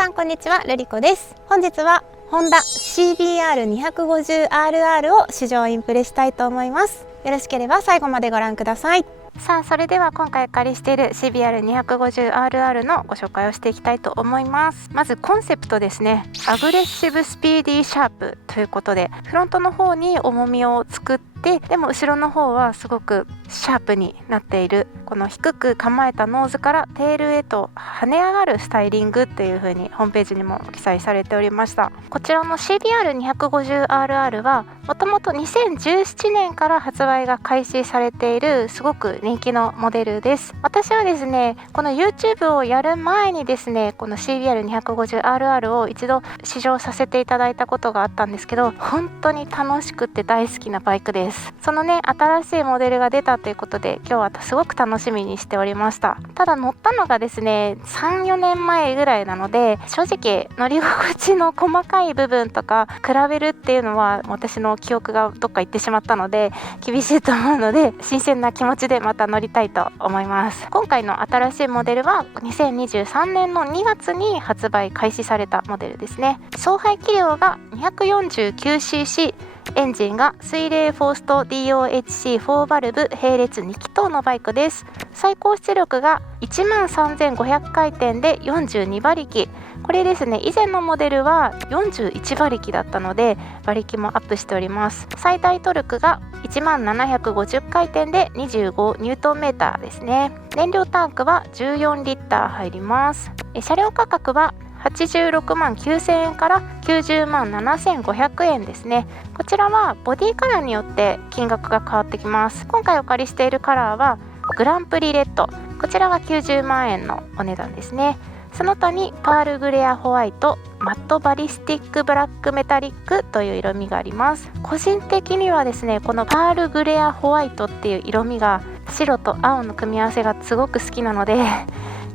さんこんにちは、ルリコです。本日はホンダ CBR250RR を試乗インプレしたいと思います。よろしければ最後までご覧ください。さあ、それでは今回お借りしている CBR250RR のご紹介をしていきたいと思います。まずコンセプトですね。アグレッシブスピーディーシャープということで、フロントの方に重みを作ってでも後ろの方はすごくシャープになっている、この低く構えたノーズからテールへと跳ね上がるスタイリングという風にホームページにも記載されておりました。こちらの CBR250RR はもともと2017年から発売が開始されているすごく人気のモデルです。私はですね、この YouTube をやる前にですね、この CBR250RR を一度試乗させていただいたことがあったんですけど、本当に楽しくて大好きなバイクです。そのね、新しいモデルが出たということで今日はすごく楽しみにしておりました。ただ乗ったのがですね 3,4 年前ぐらいなので、正直乗り心地の細かい部分とか比べるっていうのは私の記憶がどっか行ってしまったので厳しいと思うので、新鮮な気持ちでまた乗りたいと思います。今回の新しいモデルは2023年の2月に発売開始されたモデルですね。総排気量が 249cc、エンジンが水冷フォースト DOHC4 バルブ並列2気筒のバイクです。最高出力が 13,500 回転で42馬力。これですね、以前のモデルは41馬力だったので馬力もアップしております。最大トルクが 1750 回転で25ニュートンメーターですね。燃料タンクは14リッター入ります。車両価格は86万9000円から90万7500円ですね。こちらはボディカラーによって金額が変わってきます。今回お借りしているカラーはグランプリレッド、こちらは90万円のお値段ですね。その他にパールグレアホワイト、マットバリスティックブラックメタリックという色味があります。個人的にはですね、このパールグレアホワイトっていう色味が白と青の組み合わせがすごく好きなので、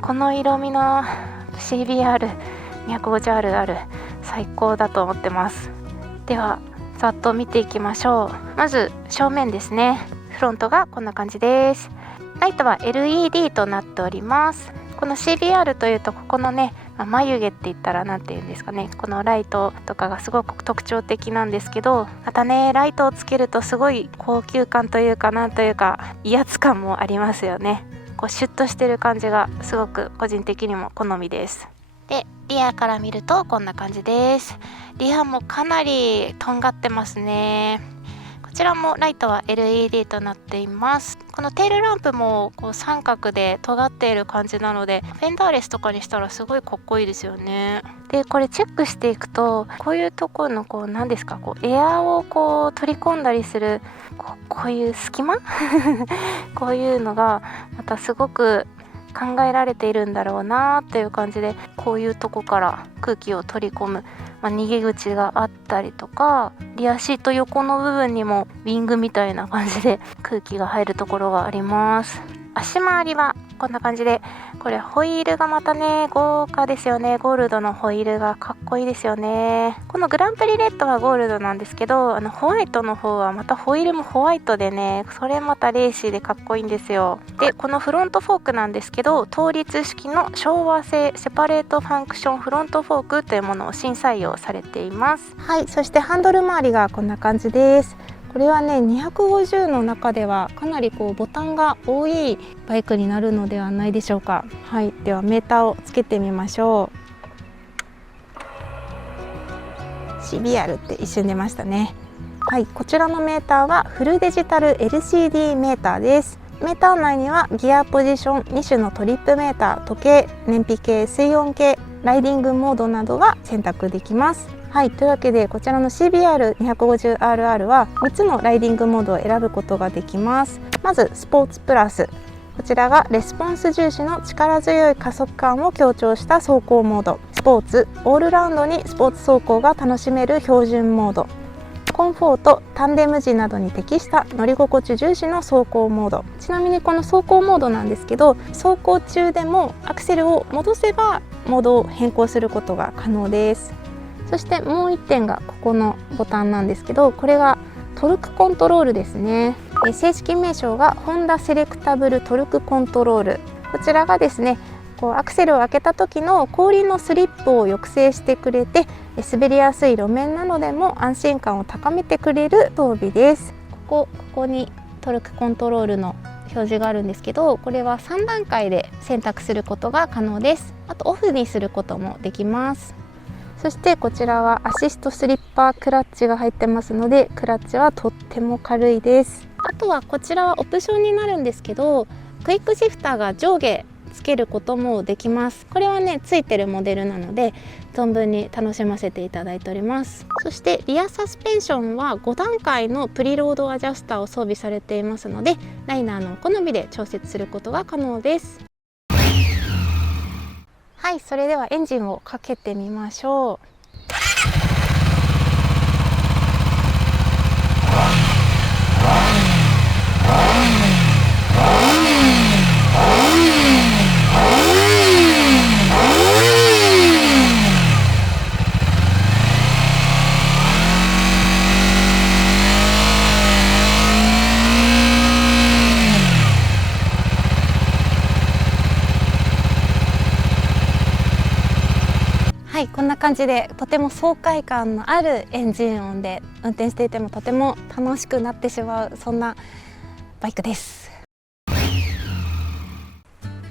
この色味のCBR250RR 最高だと思ってます。ではざっと見ていきましょう。まず正面ですね。フロントがこんな感じです。ライトは LED となっております。この CBR というとここのね、眉毛って言ったらなんて言うんですかね、このライトとかがすごく特徴的なんですけど、またねライトをつけるとすごい高級感というかなんというか威圧感もありますよね。こうシュッとしてる感じがすごく個人的にも好みです。で、リアから見るとこんな感じです。リアもかなりとんがってますね。こちらもライトは LED となっています。このテールランプもこう三角で尖っている感じなので、フェンダーレスとかにしたらすごいかっこいいですよね。で、これチェックしていくと、こういうところのこう何ですか、こうエアをこう取り込んだりするこういう隙間こういうのがまたすごく考えられているんだろうなっていう感じで、こういうとこから空気を取り込む、逃げ口があったりとか、リアシート横の部分にもウィングみたいな感じで空気が入るところがあります。足回りはこんな感じで、これホイールがまたね豪華ですよね。ゴールドのホイールがかっこいいですよね。このグランプリレッドはゴールドなんですけど、ホワイトの方はまたホイールもホワイトでね、それまたレーシーでかっこいいんですよ。で、このフロントフォークなんですけど、倒立式の昭和製セパレートファンクションフロントフォークというものを新採用されています。はい、そしてハンドル周りがこんな感じです。これはね250の中ではかなりこうボタンが多いバイクになるのではないでしょうか。はい、ではメーターをつけてみましょう。 CBR って一瞬出ましたね。はい、こちらのメーターはフルデジタル LCD メーターです。メーター内にはギアポジション、2種のトリップメーター、時計、燃費計、水温計、ライディングモードなどが選択できます。はい、というわけでこちらの CBR250RR は3つのライディングモードを選ぶことができます。まずスポーツプラス、こちらがレスポンス重視の力強い加速感を強調した走行モード。スポーツ、オールラウンドにスポーツ走行が楽しめる標準モード。コンフォート、タンデム時などに適した乗り心地重視の走行モード。ちなみにこの走行モードなんですけど、走行中でもアクセルを戻せばモードを変更することが可能です。そしてもう1点がここのボタンなんですけど、これがトルクコントロールですね。正式名称がホンダセレクタブルトルクコントロール。こちらがですね、こうアクセルを開けた時の後輪のスリップを抑制してくれて、滑りやすい路面などでも安心感を高めてくれる装備です。ここにトルクコントロールの表示があるんですけど、これは3段階で選択することが可能です。あとオフにすることもできます。そしてこちらはアシストスリッパークラッチが入ってますので、クラッチはとっても軽いです。あとはこちらはオプションになるんですけど、クイックシフターが上下つけることもできます。これはねついてるモデルなので存分に楽しませていただいております。そしてリアサスペンションは5段階のプリロードアジャスターを装備されていますので、ライナーの好みで調節することが可能です。はい、それではエンジンをかけてみましょう。はい、こんな感じでとても爽快感のあるエンジン音で運転していてもとても楽しくなってしまう、そんなバイクです。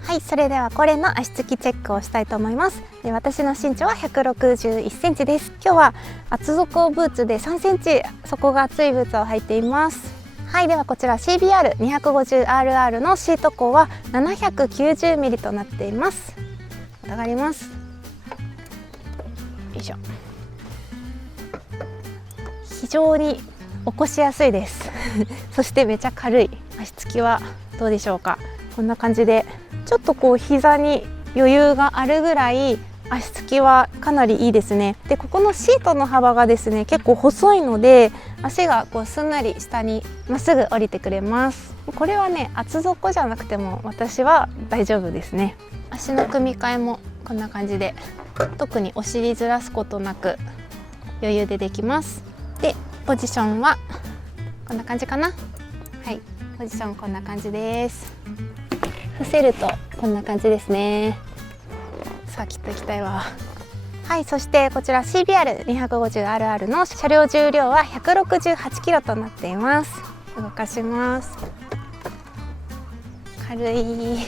はい、それではこれの足つきチェックをしたいと思います。私の身長は161センチです。今日は厚底ブーツで3センチ底が厚いブーツを履いています。はい、ではこちら CBR250RR のシート高は 790mm となっています。上がります。よいしょ。非常に起こしやすいですそしてめちゃ軽い。足つきはどうでしょうか。こんな感じでちょっとこう膝に余裕があるぐらい足つきはかなりいいですね。でここのシートの幅がですね結構細いので、足がこうすんなり下にまっすぐ降りてくれます。これはね厚底じゃなくても私は大丈夫ですね。足の組み替えもこんな感じで特にお尻ずらすことなく余裕でできます。でポジションはこんな感じかな。はい、ポジションこんな感じです。伏せるとこんな感じですね。さあきっと行きたいわ。はい、そしてこちら CBR250RR の車両重量は 168kg となっています。動かします。軽い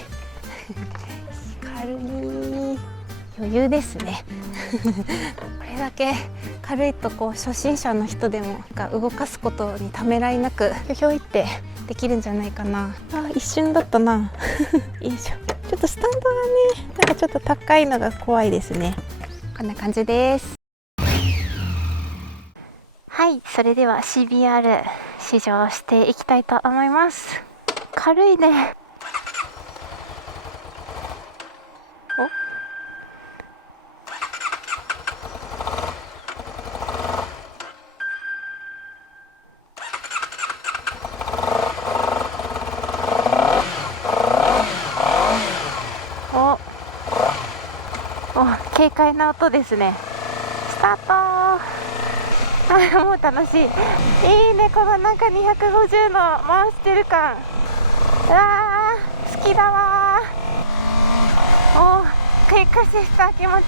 軽い余裕ですねこれだけ軽いとこう初心者の人でも動かすことにためらいなくひょひょいってできるんじゃないかな。あ、一瞬だったなよいしょ。ちょっとスタンドがねなんかちょっと高いのが怖いですね。こんな感じです。はい、それでは CBR 試乗していきたいと思います。軽いね。軽快な音ですね。スタートもう楽しい。いいね、このなんか250の回してる感。うわー、好きだわー。クイックシフター気持ちいい。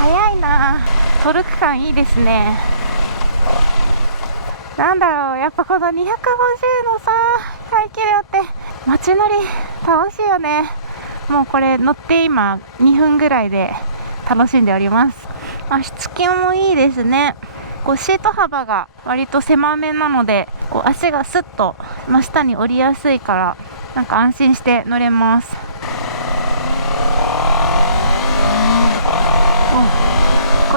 速いな。トルク感いいですね。なんだろう、やっぱこの250のさ排気量って街乗り楽しいよね。もうこれ乗って今2分ぐらいで楽しんでおります。足つきもいいですね。こうシート幅が割と狭めなのでこう足がスッと真下に降りやすいからなんか安心して乗れます。こ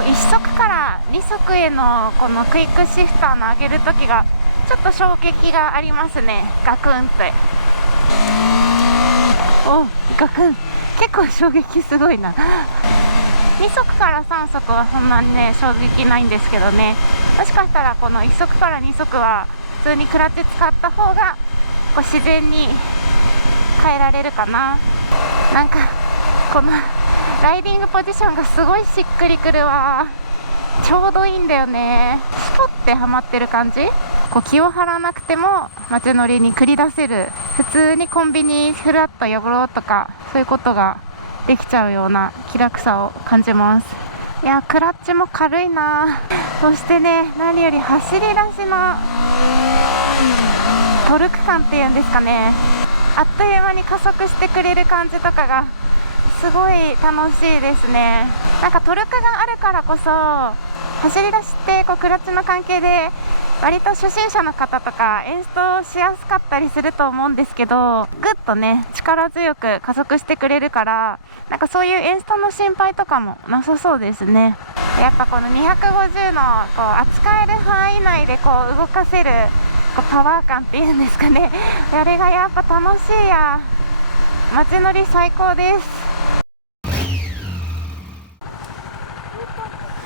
う1足から2足へのこのクイックシフターの上げるときがちょっと衝撃がありますね。ガクンってガクン、結構衝撃すごいな2足から3足はそんなにね衝撃ないんですけどね、もしかしたらこの1足から2足は普通にクラッチ使った方がこう自然に変えられるかな。なんかこのライディングポジションがすごいしっくりくるわ。ちょうどいいんだよね。スポってはまってる感じ。こう気を張らなくても街乗りに繰り出せる。普通にコンビニフラッと寄ろうとかそういうことができちゃうような気楽さを感じます。いやクラッチも軽いな。そしてね、何より走り出しのトルク感っていうんですかね、あっという間に加速してくれる感じとかがすごい楽しいですね。なんかトルクがあるからこそ走り出してクラッチの関係で割と初心者の方とかエンストしやすかったりすると思うんですけど、ぐっとね力強く加速してくれるから、なんかそういうエンストの心配とかもなさそうですね。やっぱこの250の扱える範囲内で動かせるパワー感っていうんですかね、あれがやっぱ楽しいや。街乗り最高です。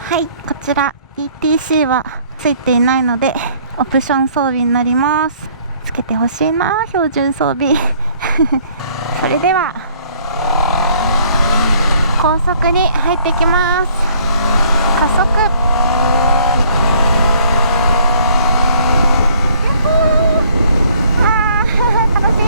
はい、こちら ETC はついていないのでオプション装備になります。つけてほしいな、標準装備それでは高速に入っていきます。加速、楽しい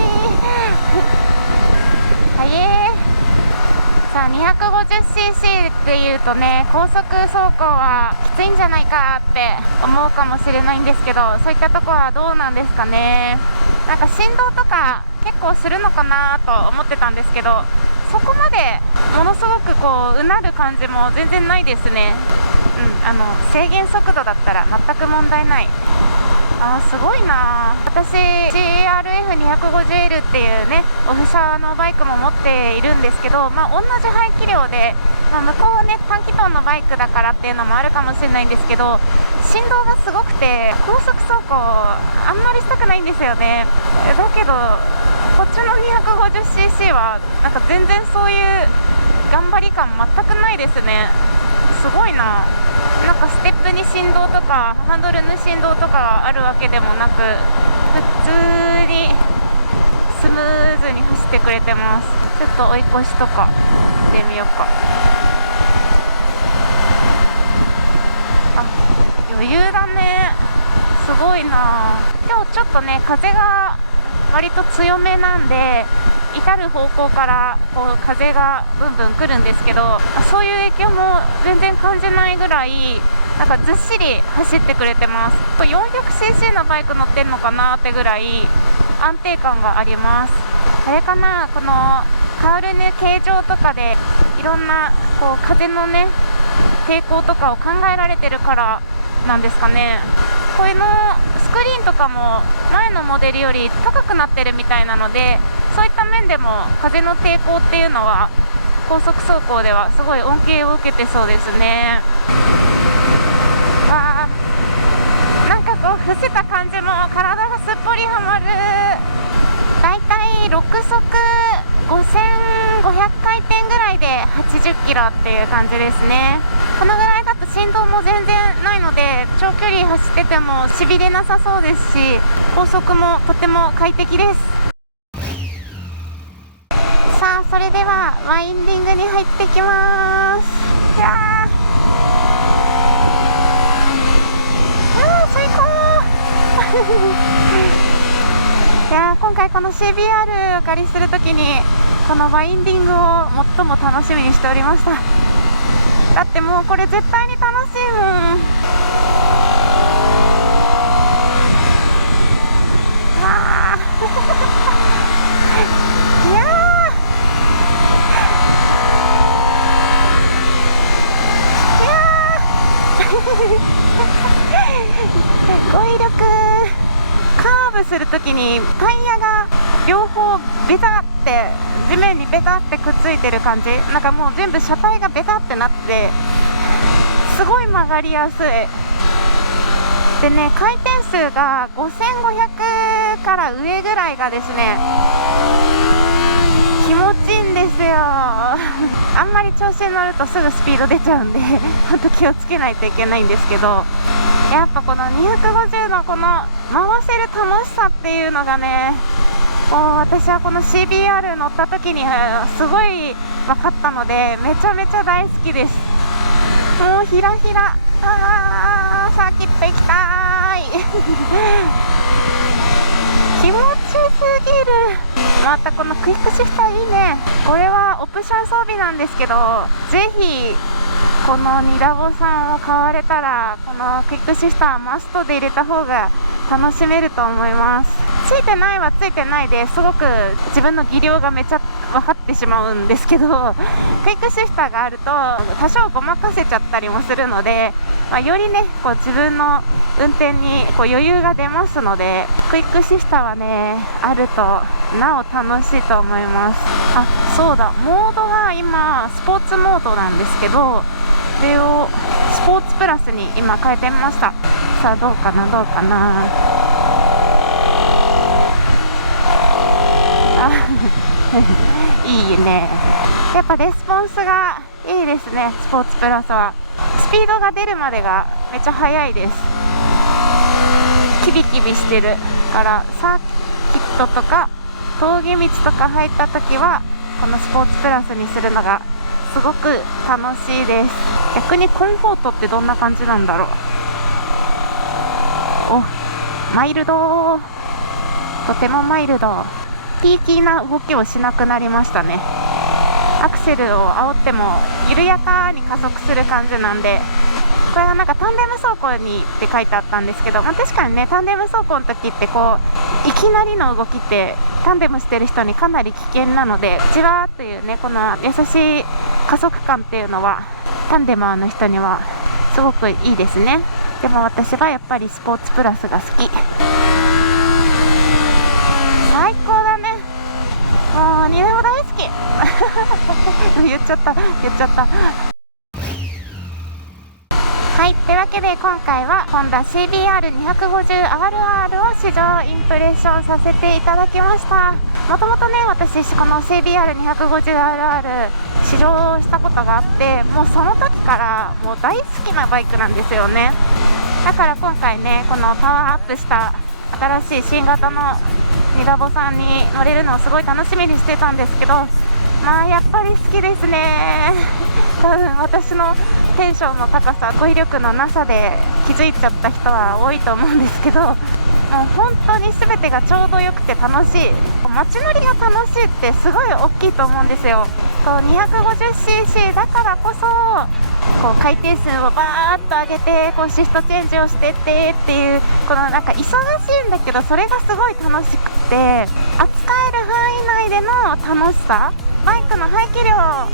さあ 250cc っていうとね、高速走行はきついんじゃないかって思うかもしれないんですけど、そういったとこはどうなんですかね。なんか振動とか結構するのかなと思ってたんですけど、そこまでものすごくうなる感じも全然ないですね。制限速度だったら全く問題ない。すごいな。私 CRF250L っていうねオフ車のバイクも持っているんですけど、同じ排気量で、向こうはね短気筒のバイクだからっていうのもあるかもしれないんですけど、振動がすごくて高速走行あんまりしたくないんですよね。だけどこっちの 250cc はなんか全然そういう頑張り感全くないですね。すごいな。なんかステップに振動とかハンドルの振動とかがあるわけでもなく、普通にスムーズに走ってくれてます。ちょっと追い越しとかしてみようか。余裕だね。すごいな。今日ちょっとね風が割と強めなんで、至る方向から風がブンブン来るんですけど、そういう影響も全然感じないぐらいなんかずっしり走ってくれてます。400cc のバイク乗ってんのかなってぐらい安定感があります。あれかな、このカウルヌ形状とかでいろんな風のね抵抗とかを考えられてるからなんですかね。こういうのスクリーンとかも前のモデルより高くなってるみたいなので、そういった面でも風の抵抗っていうのは高速走行ではすごい恩恵を受けてそうですね。なんか伏せた感じも体がすっぽりはまる。だいたい6速5500回転ぐらいで80キロっていう感じですね。このぐらいだと振動も全然ないので長距離走っててもしびれなさそうですし、高速もとても快適です。さあそれではワインディングに入っていきます。最高いや今回この CBR をお借りするときにこのワインディングを最も楽しみにしておりました。だってもうこれ絶対に楽しいもん。いや語彙力。カーブするときにタイヤが両方ベタって地面にベタってくっついてる感じ、なんかもう全部車体がベタってなってすごい曲がりやすいでね、回転数が5500から上ぐらいがですね気持ちいいんですよあんまり調子に乗るとすぐスピード出ちゃうんで本当気をつけないといけないんですけど、やっぱこの250のこの回せる楽しさっていうのがね、私はこの CBR 乗った時にすごい分かったのでめちゃめちゃ大好きです。もうひらひら、サーキット行きたい気持ちすぎる。またこのクイックシフターいいね。これはオプション装備なんですけど、ぜひこのニラボさんを買われたらこのクイックシフターマストで入れた方が楽しめると思います。ついてないはついてないですごく自分の技量がめちゃ分かってしまうんですけど、クイックシフターがあると多少ごまかせちゃったりもするので、よりねこう自分の運転にこう余裕が出ますので、クイックシフターはねあるとなお楽しいと思います。そうだ、モードが今スポーツモードなんですけど、これをスポーツプラスに今変えてみました。さあどうかな。いいね。やっぱレスポンスがいいですね。スポーツプラスはスピードが出るまでがめっちゃ速いです。キビキビしてるからサーキットとか峠道とか入った時はこのスポーツプラスにするのがすごく楽しいです。逆にコンフォートってどんな感じなんだろう。マイルド、とてもマイルド。ピーキーな動きをしなくなりましたね。アクセルを煽っても緩やかに加速する感じなんで、これはなんかタンデム走行にって書いてあったんですけど、確かにねタンデム走行の時ってこういきなりの動きってタンデムしてる人にかなり危険なので、じわーっというねこの優しい加速感っていうのはタンデマーの人にはすごくいいですね。でも私はやっぱりスポーツプラスが好き。最高だね。もうニラボ大好き言っちゃったはい、というわけで今回はホンダ CBR250RR を試乗インプレッションさせていただきました。もともとね私この CBR250RR 試乗したことがあって、もうその時からもう大好きなバイクなんですよね。だから今回ねこのパワーアップした新しい新型のニラボさんに乗れるのをすごい楽しみにしてたんですけど、やっぱり好きですね。多分私のテンションの高さ、語彙力のなさで気づいちゃった人は多いと思うんですけど、もう本当に全てがちょうどよくて楽しい。街乗りが楽しいってすごい大きいと思うんですよ。250cc だからこそこう回転数をバーッと上げてこうシフトチェンジをしてってっていう、このなんか忙しいんだけどそれがすごい楽しくて、扱える範囲内での楽しさ、バイクの排気量を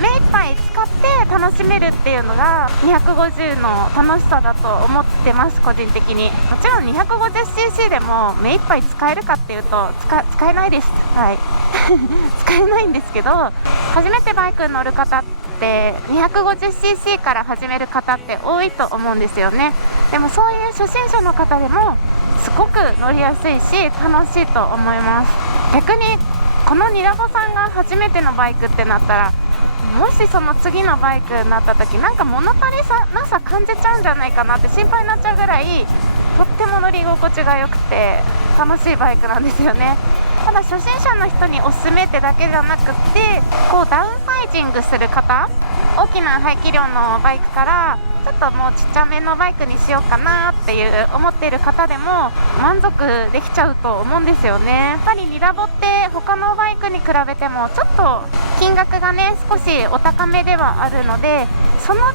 目いっぱい使って楽しめるっていうのが250の楽しさだと思ってます。個人的にもちろん 250cc でも目いっぱい使えるかっていうと使えないです。はい使えないんですけど、初めてバイクに乗る方って 250cc から始める方って多いと思うんですよね。でもそういう初心者の方でもすごく乗りやすいし楽しいと思います。逆にこのニラボさんが初めてのバイクってなったら、もしその次のバイクになった時なんか物足りなさ感じちゃうんじゃないかなって心配になっちゃうぐらいとっても乗り心地が良くて楽しいバイクなんですよね。ただ初心者の人におすすめってだけじゃなくってこうダウンサイジングする方、大きな排気量のバイクからちょっともうちっちゃめのバイクにしようかなっていう思っている方でも満足できちゃうと思うんですよね。やっぱりニラボって他のバイクに比べてもちょっと金額がね少しお高めではあるので、その分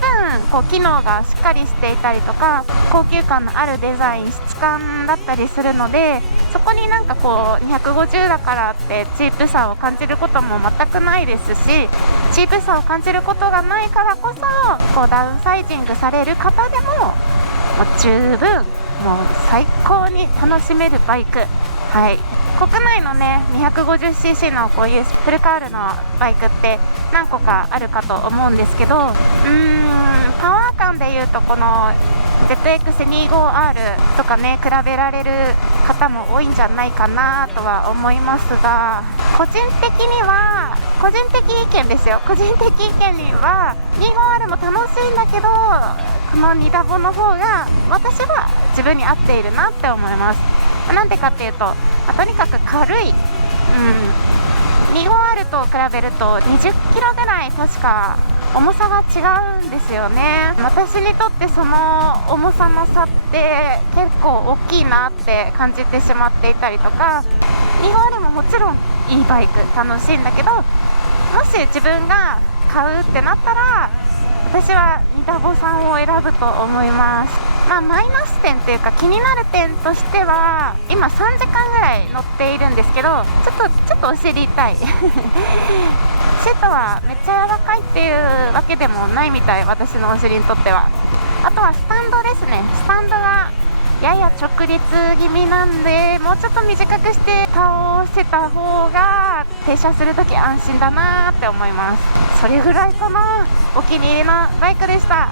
こう機能がしっかりしていたりとか高級感のあるデザイン、質感だったりするので、そこになんかこう250だからってチープさを感じることも全くないですし、チープさを感じることがないからこそこうダウンサイジングされる方でももう十分もう最高に楽しめるバイク。はい、国内のね 250cc のこういうフルカールのバイクって何個かあるかと思うんですけど、パワー感でいうとこの ZX25R とかね比べられる方も多いんじゃないかなとは思いますが、個人的意見ですよ。個人的意見には 25R も楽しいんだけどこのニラボの方が私は自分に合っているなって思います。なんでかっていうととにかく軽い、25R と比べると20キロぐらい確か重さが違うんですよね。私にとってその重さの差って結構大きいなって感じてしまっていたりとか、25R ももちろんいいバイク楽しいんだけど、もし自分が買うってなったら私はニダボさんを選ぶと思います。マイナス点っていうか気になる点としては、今3時間ぐらい乗っているんですけど、ちょっとお尻痛いシートはめっちゃ柔らかいっていうわけでもないみたい、私のお尻にとっては。あとはスタンドですね。スタンドがやや直立気味なんで、もうちょっと短くして倒せた方が停車するとき安心だなって思います。それぐらいかな。お気に入りのバイクでした。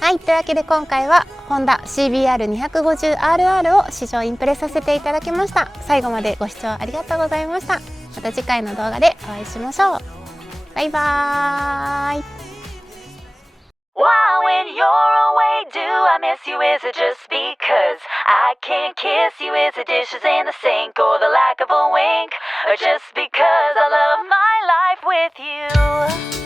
はい、というわけで今回はホンダ CBR250RR を試乗インプレさせていただきました。最後までご視聴ありがとうございました。また次回の動画でお会いしましょう。バイバーイ。 Wow, when you're away, do I miss you? Is it just because I can't kiss you? Is it dishes in the sink or the lack of a wink? Or just because I love my life with you?